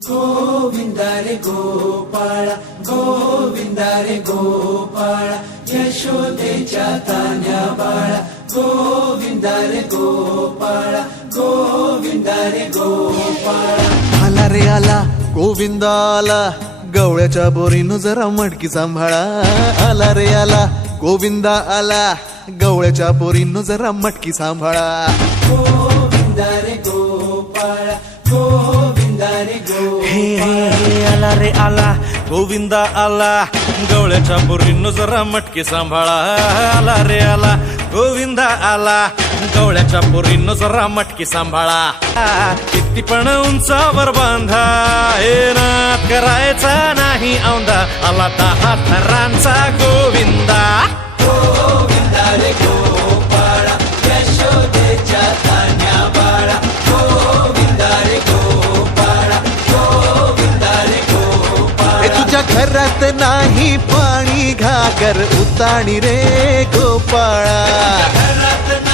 गोविंदा रे गोपाळा गोविंदा रे गोपाळा यशोदेच्या तान्या बाळा गोविंदा रे गोपाळा गोविंदा रे गोपाळा आला रे आला गोविंदा आला गवळ्याच्या बोरीनं जरा मटकी सांभाळा आला रे आला गोविंदा आला गवळ्याच्या बोरीनं जरा मटकी सांभाळा गोविंदा रे गोपाळा गोविंदा रे हे हे हे आला रे आला गोविंदा आला गवळ्याच्या बोरीनं जरा मटकी सांभाळा आला रे आला गोविंदा आला गवळ्याच्या बोरीनं जरा मटकी सांभाळा किती पण उंचावर बांधा हे नाद करायचा नाही औंधा आला 10 थरांचा गोविंदा गोविंदा रे गोपाळा यशोदेच्या तान्या बाळा गोविंदा रे गोपाळा गोविंदा रे गोपाळा तुझ्या घरात नाही पाणी घागर उताणी रे गोपाळा घरात